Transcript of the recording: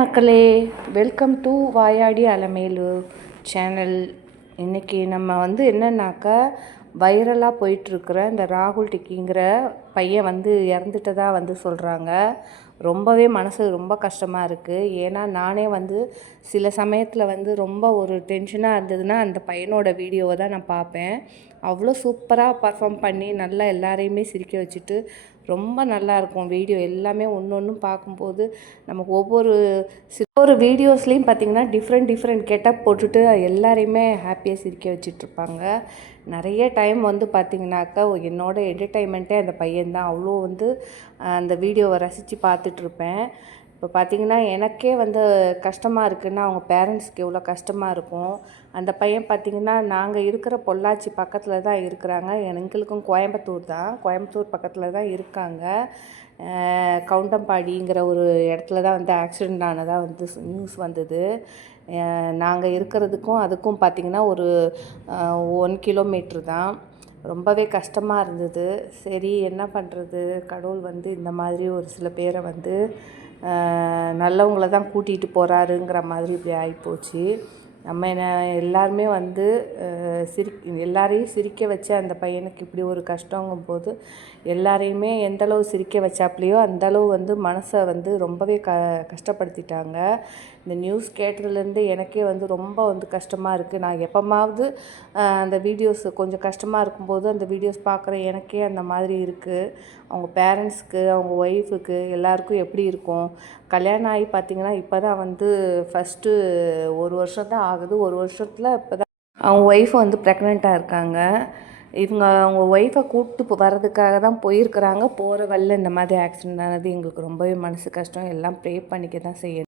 மக்களே, welcome to Vayadi Alamelu channel. இன்றைக்கி நம்ம என்னன்னாக்கா வைரலாக போயிட்டுருக்கிற இந்த ராகுல் டிக்கிங்கிற பையன் இறந்துட்டதாக சொல்கிறாங்க. ரொம்பவே மனசு ரொம்ப கஷ்டமாக இருக்குது. ஏன்னா நானே சில சமயத்தில் ரொம்ப ஒரு டென்ஷனாக இருந்ததுன்னா அந்த பையனோட வீடியோவை தான் நான் பார்ப்பேன். அவ்வளோ சூப்பராக பர்ஃபார்ம் பண்ணி நல்லா எல்லாரையுமே சிரிக்க வச்சுட்டு ரொம்ப நல்லாயிருக்கும் வீடியோ எல்லாமே. ஒன்று பார்க்கும்போது நமக்கு ஒவ்வொரு வீடியோஸ்லேயும் பார்த்திங்கன்னா டிஃப்ரெண்ட் கெட்டப் போட்டுட்டு எல்லாரையுமே ஹாப்பியாக சிரிக்க வச்சிட்ருப்பாங்க. நிறைய டைம் பார்த்திங்கனாக்கா என்னோட என்டர்டெயின்மெண்ட்டே அந்த பையன்தான். அவ்வளோ அந்த வீடியோவை ரசித்து பார்த்துட்ருப்பேன். இப்போ பார்த்திங்கன்னா எனக்கே கஷ்டமாக இருக்குன்னா அவங்க பேரண்ட்ஸ்க்கு எவ்வளோ கஷ்டமாக இருக்கும். அந்த பையன் பார்த்திங்கன்னா நாங்கள் இருக்கிற பொள்ளாச்சி பக்கத்தில் தான் இருக்கிறாங்க. எங்களுக்கும் கோயம்புத்தூர் பக்கத்தில் தான் இருக்காங்க. கவுண்டம்பாடிங்கிற ஒரு இடத்துல தான் ஆக்சிடெண்ட் ஆனதாக நியூஸ் வந்தது. நாங்கள் இருக்கிறதுக்கும் அதுக்கும் பார்த்திங்கன்னா ஒரு 1 கிலோமீட்ரு தான். ரொம்பவே கஷ்டமாக இருந்தது. சரி என்ன பண்ணுறது, கடவுள் இந்த மாதிரி ஒரு சில பேரை நல்லவங்கள தான் கூட்டிகிட்டு போகிறாருங்கிற மாதிரி இப்படி ஆகிப்போச்சு. நம்ம எல்லாருமே எல்லாரையும் சிரிக்க வச்ச அந்த பையனுக்கு இப்படி ஒரு கஷ்டங்கும்போது எல்லாரையுமே எந்தளவு சிரிக்க வச்சாப்லையோ அந்தளவு மனசை ரொம்பவே கஷ்டப்படுத்திட்டாங்க. இந்த நியூஸ் கேட்டதுலேருந்து எனக்கே ரொம்ப கஷ்டமாக இருக்குது. நான் எப்போமாவது அந்த வீடியோஸ் கொஞ்சம் கஷ்டமாக இருக்கும்போது அந்த வீடியோஸ் பார்க்குற எனக்கே அந்த மாதிரி இருக்குது. அவங்க பேரண்ட்ஸ்க்கு, அவங்க ஒய்ஃபுக்கு எல்லாருக்கும் எப்படி இருக்கும். கல்யாணம் ஆகி பார்த்திங்கன்னா இப்போ தான் ஃபஸ்ட்டு 1 வருஷம் தான் ஆகுது. 1 வருஷத்தில் இப்போ தான் அவங்க ஒய்ஃப் ப்ரெக்னெண்ட்டாக இருக்காங்க. அவங்க ஒய்ஃபை கூப்பிட்டு வர்றதுக்காக தான் போயிருக்கிறாங்க. போகிற வழியில் இந்த மாதிரி ஆக்சிடெண்ட் ஆனது எங்களுக்கு ரொம்பவே மனசு கஷ்டம். எல்லாம் ப்ரே பண்ணிக்க தான் செய்யணும்.